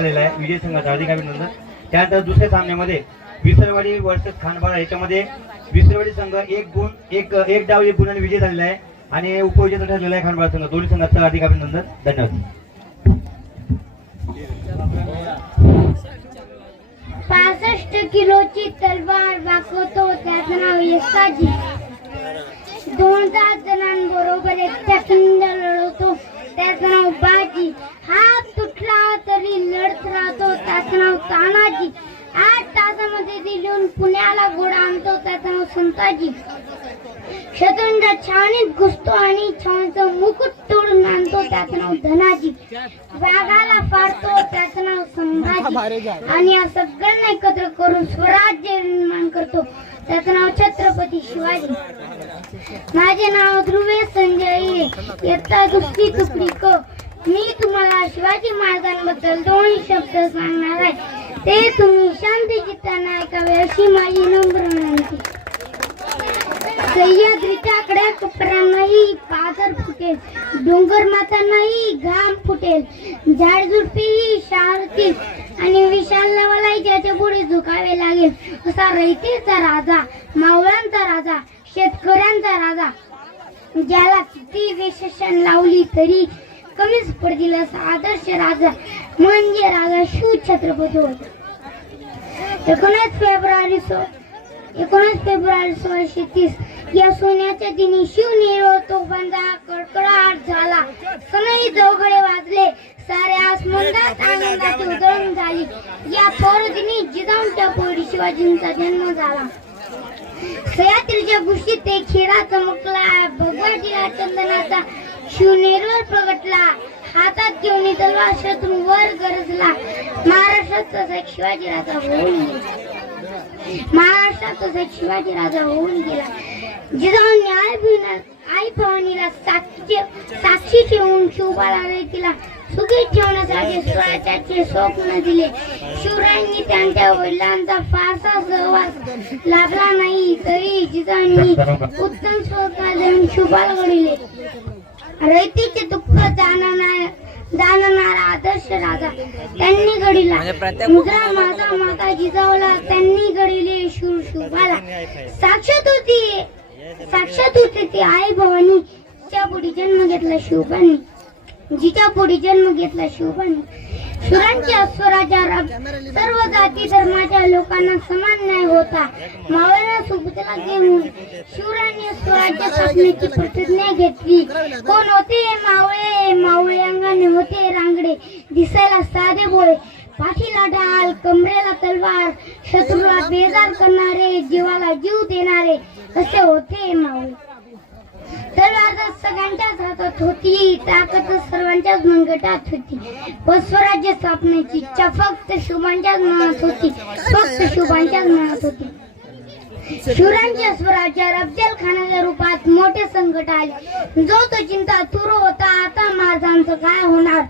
झालेला आहे. विजय संघाचा अधिक अभिनंदन त्यानंतर दुसऱ्या सामन्यामध्ये विसरवाडी वर्सेस खानपाडा याच्यामध्ये विसरवाडी संघ एक गुण एक एक डाव एक गुणाने विजय झालेला आहे. आणि उपविजेता ठरलेला आहे खानपाडा संघ. दोन्ही संघाचं अधिक अभिनंदन धन्यवाद. पासष्ट किलोची तलवार दाखवतो त्याचं नाव यशाजी दोन तास जणांबरोबर एकट्या खिंड लढवतो त्याचं नाव बाजी हात तुटला तरी लढत राहतो त्याचं नाव तानाजी. आठ तासामध्ये दिलून पुण्याला घोडा आणतो त्याचं नाव संताजी. शत्रूंच्या छावणीत घुसतो आणि छावणीचं मुकुट तोडून आणतो त्याचं नाव धनाजी. वाघाला फाडतो त्याचं नाव संभाजी. आणि या सगळ्यांना एकत्र करून स्वराज्य निर्माण करतो त्याचं नाव छत्रपती शिवाजी. माझे नाव ध्रुवे संजय. इयत्ता दुसरी तुकडी क. मी शिवाजी महाराजांबद्दल दोन शब्द सांगणार आहे. ते तुम्ही शांती चित्ताने ऐकावे अशी माझी नम्र विनंती. सह्याद्रीच्या आकड्या कपड्यांनाही पादर फुटेल. डोंगर मातांनाही घाम फुटेल. झाडझुडपीही शाळतील आणि विशाल नवालाही ज्याच्या पुढे झुकावे लागेल. असा रयतेचा राजा मावळांचा राजा शेतकऱ्यांचा राजा ज्याला किती विशेषण लावली तरी कमीच पडतील असा आदर्श राजा म्हणजे राजा शिव छत्रपती होता. एकोणीस फेब्रुवारी सो एकोणीस फेब्रुवारी सोळाशे तीस या सोन्याच्या दिनी शिव शिवनेर बंदा कडकडाट झाला. सनई चौघडे वाजले सारे आसमंदात आनंदाची उधळण झाली. या थोर दिनी जिजाऊंच्या पोरी शिवाजींचा जन्म झाला. सह्याद्रीच्या कुशीत ते खिरा चमकला भगवाजीला चंदनाचा शिवनेरवर प्रगटला. हातात घेऊन तलवार शत्रू वर गरजला. महाराष्ट्रात तसा एक शिवाजी राजा होऊन गेला. महाराष्ट्रात तसा एक शिवाजी राजा होऊन गेला. जिजाऊंनी आई बहिणा आई भवानीला साक्षी साक्षी ठेवून शिवबाला तिला सुखी ठेवण्यासाठी स्वराज्याचे स्वप्न दिले. शिवरायांनी त्यांच्या वडिलांचा फारसा सहवास लाभला नाही तरी जिजाऊंनी उत्तम स्वप्न देऊन शिवबाला घडविले रयतेचे दुःख जाणणारा जाणणारा आदर्श राजा त्यांनी घडीला मुद्रा माता माता जिजाऊला त्यांनी घडविले शूर शुभाला. साक्षात होती. साक्षात होती ती आई भवानी. तिच्या पुढे जन्म घेतला शिवबानी जिच्या पुढे जन्म घेतला शिवबानी सुरांच्या स्वराज्यावर सर्व जाती धर्माच्या लोकांना समान न्याय होता. मावळ्या सुपुतला घेऊन शिवरायांनी स्वराज्य स्थापनेची प्रतिज्ञा घेतली. कोण होते मावळे? मावळे अंगाने होते रांगडे. दिसायला साधे बोळे. पाठीला डाल कमरेला तलवार शत्रूला बेजार करणारे जीवाला जीव देणारे. असे होते मावळे? सगळ्यांच्याच हातात होती. ताकद सर्वांच्याच मनगटात होती. पण स्वराज्य स्थापनेची इच्छा फक्त शुभांच्याच मनात होती. फक्त शुभांच्याच मनात होती. शिवरांच्या स्वराज्यावर अफजल खानाच्या रूपात मोठे संकट आले. जो तो चिंता तुर होता आता महाराजांचं काय होणार?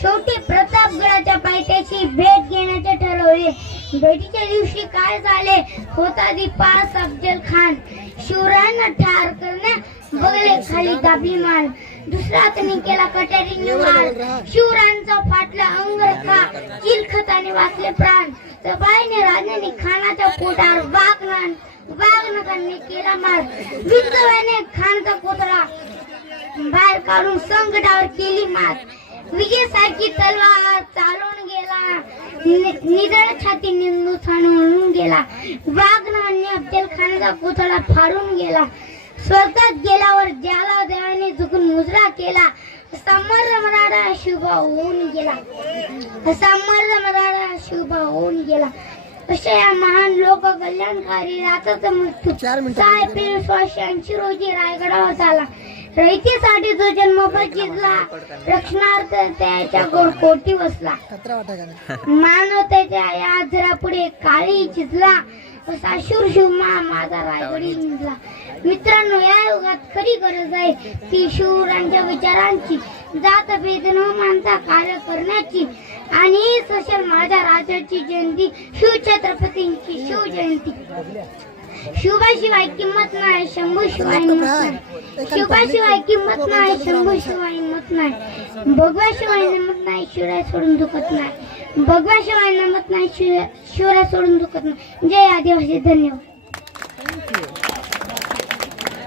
शेवटी प्रतापगडाच्या पायथ्याशी भेट घेण्याचे ठरले. ठरवले भेटीच्या दिवशी काय झाले? होता ती पास अफजल खान. शिवरायांना ठार करण्या बघले खाली दाबली दुसरा त्यांनी केला कटारीने मार शिवरायांचा फाटला अंगरखा. चिलखताने वाचले प्राण. सबाईने राजाने खानाच्या पोटावर वाघ वाघ नखांनी केला मार. विंचवाने खानचा पोतळा बाहेर काढून संकटावर केली मात. विजय सारखी तलवार चालून गेला. नि- निधळ छाती निंदू छाणून गेला. वाघनाने अफजल खानाचा पुतळा फाडून गेला. स्वर्गात गेल्यावर ज्याला देवाने झुकून मुजरा केला समर मराठा शुभ होऊन गेला. समर मराठा शुभ होऊन गेला. अशा या महान लोक कल्याणकारी राजाचा मृत्यू सहा एप्रिल सोळाशे ऐंशी रोजी रायगडावर झाला. रयतेसाठी जो जन्म जिंकला रक्षणार्थ त्याच्या गोड कोटी बसला. मानवतेच्या या आजरापुढे काळी चिजला असा शूर शिवमा माझा रायगडी जिंकला मित्रांनो या युगात खरी गरज आहे ती शिवरायांच्या विचारांची जात भेद न मानता कार्य करण्याची आणि असेल माझ्या राजाची जयंती शिवछत्रपतींची शिवजयंती. शिवाशिवाय किंमत नाही शंभू शिवाय शिवाशिवाय किंमत नाही. शंभू शिवाय हिंमत नाही भगवा शिवाय नमत नाही. शिवराय सोडून दुखत नाही. भगवा शिवाय नमत नाही शिव- शिवराय सोडून दुखत नाही. जय आदिवासी धन्यवाद.